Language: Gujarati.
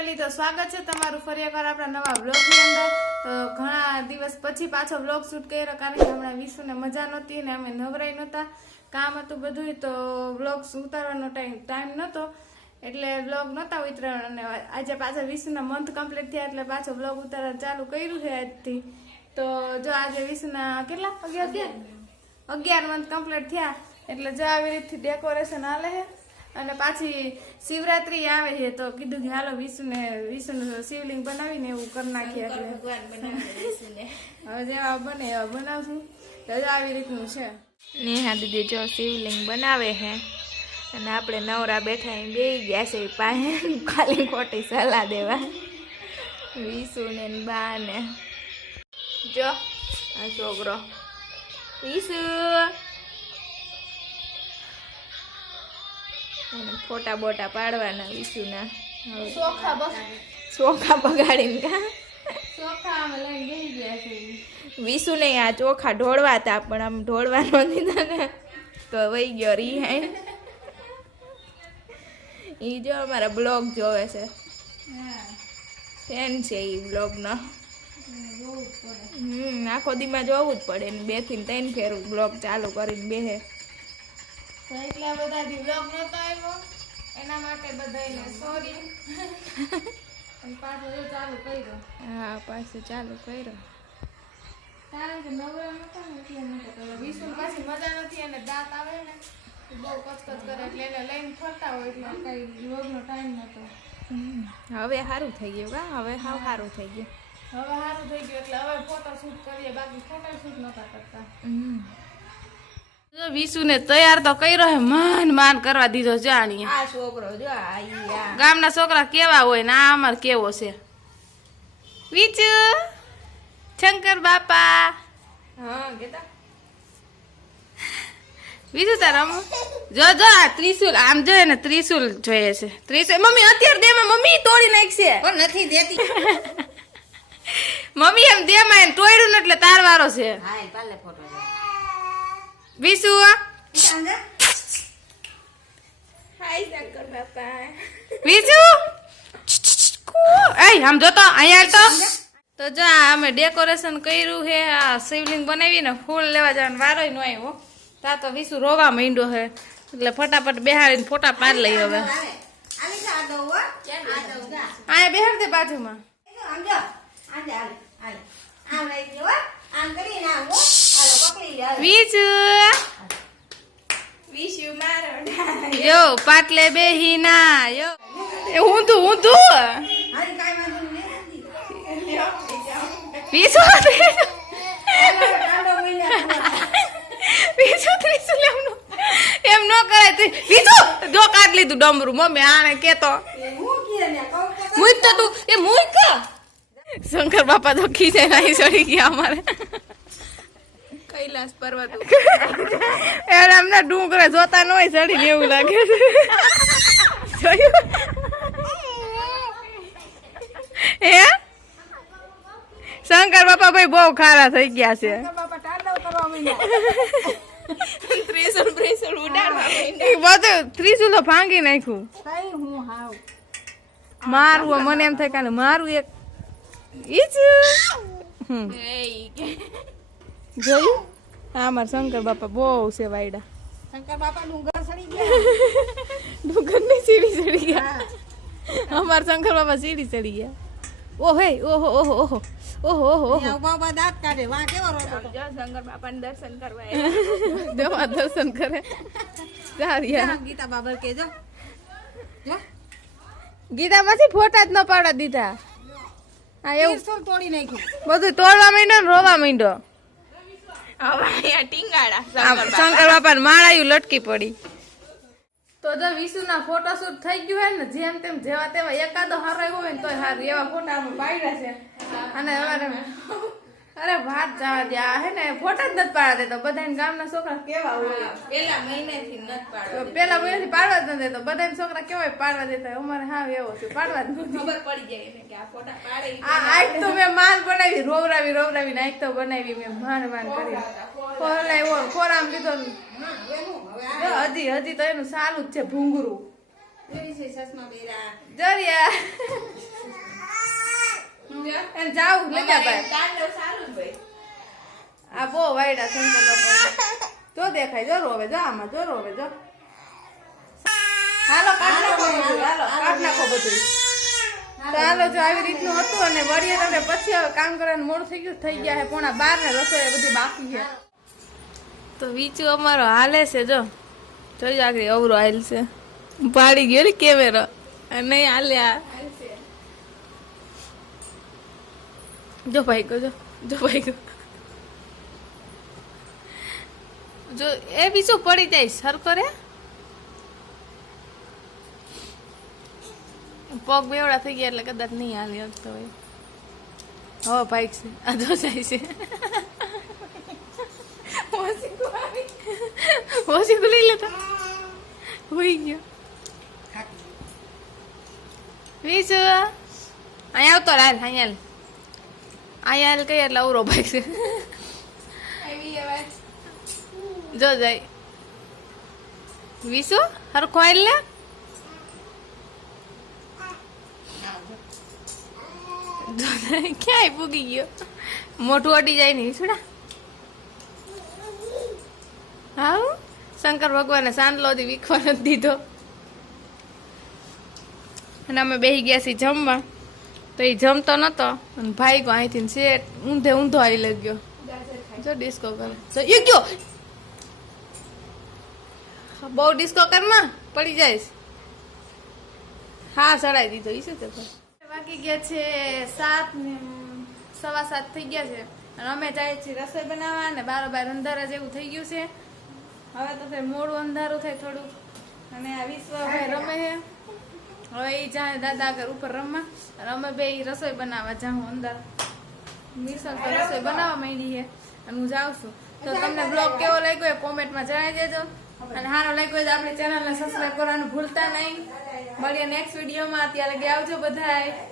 ફેમિલી તો સ્વાગત છે. તમારું ફરી એકવાર આપણા નવા બ્લોગની અંદર. તો ઘણા દિવસ પછી પાછો વ્લોગ શૂટ કર્યો કારણ કે હમણાં વિશુને મજા નહોતી અને અમે નવરાઈ નહોતા. કામ હતું બધું તો વ્લોગ ઉતારવાનો ટાઈમ ટાઈમ નહોતો. એટલે બ્લોગ નહોતા ઉતરવાનો અને આજે પાછા વિશુના મંથ કમ્પ્લીટ થયા એટલે પાછો બ્લોગ ઉતારવાનું ચાલુ કર્યું છે આજથી. તો જો આજે વિશુના કેટલા? અગિયાર અગિયાર. મંથ કમ્પ્લીટ થયા. એટલે જો આવી રીતથી ડેકોરેશન હાલે છે. અને પાછી શિવરાત્રી આવે છે તો કીધું કે હાલો વિષ્ણુને વિષ્ણુ શિવલિંગ બનાવીને એવું કરી નાખીએ એટલે. હવે જેવા બને એવા બનાવશું. તો આવી રીતનું છે. નેહા દીદી જો શિવલિંગ બનાવે છે અને આપણે નવરા બેઠા અહીં બે ગયા છે પાસે ખાલી ખોટી સલાહ દેવા. વિસુ ને એની બા ને જો આ છોકરો. વિસુ એને ફોટા બોટા પાડવાના વિશુના. ચોખા બગાડીને કા? વિશુ અમે લઈને બેસી ગયા છે. વિસુ ને આ ચોખા ઢોળવા હતા પણ આમ ઢોળવા નથી દીધા ને. તો વહી ગયો રિહાઈ ઈ જો અમારા બ્લોગ જોવે છે. ફેન છે એ બ્લોગનો. હમ આખો દીમાં જોવું જ પડે ને બેથી ત્રણ ફેર બ્લોગ ચાલુ કરીને બેહે. તો એટલા બધા વ્લોગ નહોતો આવ્યો. એના માટે બધાને સોરી અને પાછો ચાલુ કર્યો. હા પાછું ચાલુ કર્યો. કારણ કે નવરા નતા ને એટલે કર્યો પાછી મજા નથી અને દાંત આવે ને તો બહુ કચકચ કરે એટલે એને લઈને ફરતા હોય એટલે કઈ વ્લોગનો ટાઈમ નહોતો. હવે સારું થઈ ગયું કા? હવે હાવ સારું થઈ ગયું. હવે સારું થઈ ગયું એટલે હવે ફોટો શૂટ કરીએ બાકી ફોટો શૂટ નતા કરતા. વિશુને તૈયાર તો કર્યો હે માન માન કરવા દીધો જાણીએ આ છોકરો જો આ ગામના છોકરા કેવા હોય ને આ અમાર કેવો છે? વિચુ શંકર બાપા. હા કેતા બીજું તાર જો જો આ ત્રિશુલ આમ જોઈએ ને ત્રિશુલ જોઈએ છે. ત્રિશુલ મમ્મી અત્યારે દેમાં મમ્મી તોડી નાખશે. પણ નથી દેતી. મમ્મી એમ દે માં એને તોડ્યું ને એટલે તાર વારો છે. હા પાલે ફોટો બાપા વિશુ એ આમ જોતો અહીંયા તો તો જો અમે ડેકોરેશન કર્યું છે આ શિવલિંગ બનાવીને ફૂલ લેવા જવાનો વારો નો આવ્યો તા તો વિશુ રોવા માંડ્યો છે એટલે ફટાફટ બેહાડીને ફોટા પાડી લઈ હવે હો. અહીંયા બેહાડ દે બાજુમાં આમ જો. આમ હો. હો. વિશુ મારો યો પાટલે બેહી ના યો. હાલી, કાંઈ વાંધો નહીં. વિશુ. વિશુ એમનું. એમ ન કરાય. તે વિશુ જો કાઢ લીધું ડમરું. મમ્મી આને કેતો હું તો મૂક તો તું. એ મૂક. શંકર બાપા તો ખીચે નાઈ ચડી ગયા અમારે. કૈલાસ પર્વત એવડા એમના ડુંગરા જોતા ન હોય ચડી એવું લાગે છે. હે? શંકર બાપા ભાઈ બહુ ખારા થઈ ગયા છે. બધું ત્રિશુલ તો ભાંગી નાખ્યું. મારું મને એમ થાય કે મારું એક હમ. જોયું? હા મારા શંકર બાપા બહુ છે વાયડા શંકર બાપા ડુંગર સડી ગયા. ડુંગરની સીડી ચડી ગયા. અમારા શંકર બાપા સીડી ચડી ગયા. ઓહે ઓહો ઓહો ઓહો ઓહો ઓહો ઓહો ઊભા દાંત કાઢે. વાં કેવો રોતો. જો શંકર બાપાને દર્શન કરવા. દેવા દર્શન કરે. સારી ગીતા બાબર કેજો જો. જો ગીતામાંથી ફોટા જ ન પાડવા દીધા. હા એવું તોડી નાખ્યું. બધું તોડવા માંડ્યો ને રોવા માંડ્યો હવે અહીંયા ટીંગાડા આમ શંકર શંકર બાપા માળાયું લટકી પડી. તો જો વિશુના ફોટોશૂટ થઈ ગયું હોય ને જેમ તેમ જેવા તેવા એકાદો હારો આવ્યો હોય ને તોય સારું એવા ફોટા પાડ્યા છે. અને અમારે અરે વાત જવા દે આ હે ને ફોટા જ નથી પાડવા દેતો. બધા ગામના છોકરા કેવા હોય? પેલા મહિનેથી નથી પાડવા પેલા મહિનાથી પાડવા જ નથી દેતો. બધા છોકરા કેવા હોય પાડવા દેતા. અમારે હા એવો છે પાડવા જ નથી ખબર પડી જાય એને કે આ ફોટા પાડે આ આજ તો મેં માલ બનાવી રોવરાવી રોવરાવી આંખ તો બનાવી મેં માન માન કરી. ખોલાવ્યો ખોરામ ને. જો હજી હજી તો એનું સારું જ છે ભૂંગરું. જરિયા જાવું લે ભાઈ ભાઈ. આ બહુ વાયડા છે. જો દેખાય જો રોવે જો આમાં જો રોવે જો. હાલો કાઢ નાખો બધું હાલો કાઢ નાખો બધું. તો જો આવી રીતનું હતું અને વળીએ તમે પછી હવે કામ કરવાનું મોડું થઈ ગયું થઈ ગયા છે પોણા બાર ને રસોઈ બધી બાકી છે. તો વીચું અમારો હાલે છે જો. જોઈ આગળ અવરો હાલ છે. પાડી ગયો ને કેમેરો. નહીં હાલ્યા જો ભાઈ કહો જો. જો ભાઈ ગયો જો એ બી શું પડી જાય સરખો રે પગ બેવડા થઈ ગયા એટલે કદાચ નહીં હાલી શકતો હોય. હવે ભાઈ છે આ તો જાય છે. આવી. લઈ લેતા હોઈ ગયો. વીસ અહીંયા આવતો હાલ અહીંયા અહીંયા હાલ કઈ એટલે અવરો ભાઈ છે. જો જાય વિશુ હરખો આઈલ લે. ક્યાંય પૂગી ગયો? મોટું અડી જાય ને વિસુડા હાઉ? શંકર ભગવાને લોધી વીખવા નથી દીધો. અને અમે બેસી ગયા છીએ જમવા. તો એ જમતો નતો અને ભાઈ ગયો અહીંથી શેઠ ઊંધે ઊંધો આવી લાગ્યો. જો ડિસ્કો કર જો એ ગયો. બહુ ડિસ્કો કરમાં પડી જાય. હા ચડાવી દીધો. ઈ શું તે બાકી ગયા છે સાત સવા સાત થઈ ગયા છે. અને અમે જાય છીએ રસોઈ બનાવવા અને બારોબાર અંધારા જેવું થઈ ગયું છે. હવે તો મોડું અંધારું થાય થોડું અને આ વિશ્વ રમે છે. હવે એ જાય દાદા આગળ ઉપર રમવા. અને અમે બે રસોઈ બનાવવા જાઉં અંદર. નિશંક તો રસોઈ બનાવવા માંડી છે. અને હું જાઉં છું. તો તમને બ્લોગ કેવો લાગ્યો એ કોમેન્ટમાં જણાવી દેજો. અને સારો લાગ્યો તો આપણી ચેનલને સબસ્ક્રાઈબ કરવાનું ભૂલતા નહીં. મળીએ નેક્સ્ટ વિડીયોમાં અત્યારે આવજો બધાય.